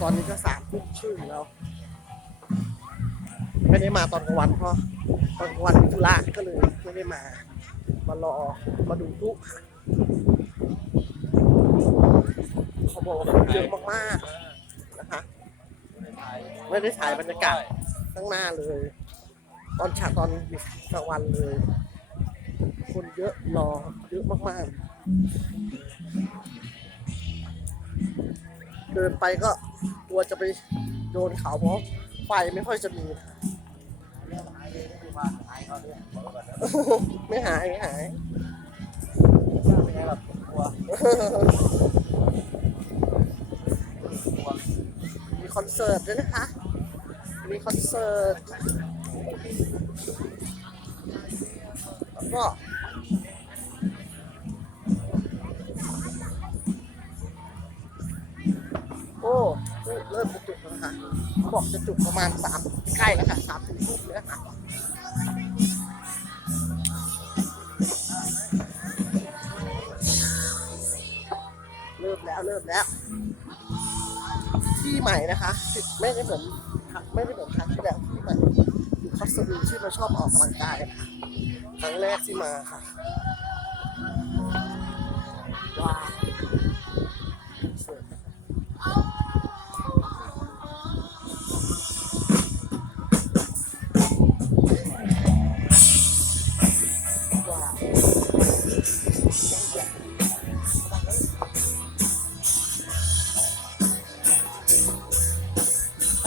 ตอนนี้ก็สามทุ่มครึ่งแล้ว ไม่ได้มาตอนกลางวันเพราะตอนกลางวันมีธุระก็เลยไม่ได้มามารอมาดูพลุเขาบอกว่าคนเยอะมากๆนะคะไม่ได้ถ่ายบรรยากาศข้างหน้าเลย ตอนฉากตอนกลางวันเลย คนเยอะรอเยอะมากๆ เดินไปก็ กลัวจะไปโดนเขาเพราะไฟไม่ค่อยจะมี ไม่หายไม่หายมีคอนเสิร์ตด้วยนะคะ มีคอนเสิร์ต แล้วก็โอ้ เริ่มจะจุดแล้วนะคะเขาบอกจะจุดประมาณสามใกล้แล้วค่ะสามถึงทุ่มแล้วค่ะเริ่มแล้วเริ่มแล้ว ที่ใหม่นะคะไม่ได้เหมือนไม่ได้เหมือนครั้งที่แล้วที่ใหม่อยู่คัสบีที่เราชอบออกกำลังกายค่ะครั้งแรกที่มาค่ะ จั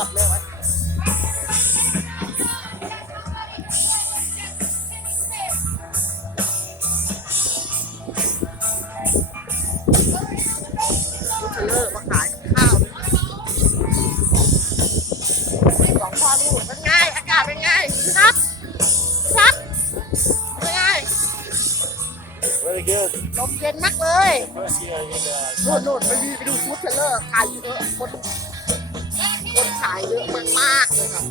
บแม่ไว้เรลเลอร์มาขายข้าวสองพ่อลูก Very good. ลมเย็นมากเลย First year in the โน่นโน่นไปดีไปดูฟู้ดเทรลเลอร์ขายเยอะคนคนขายเยอะมากๆเลยค่ะ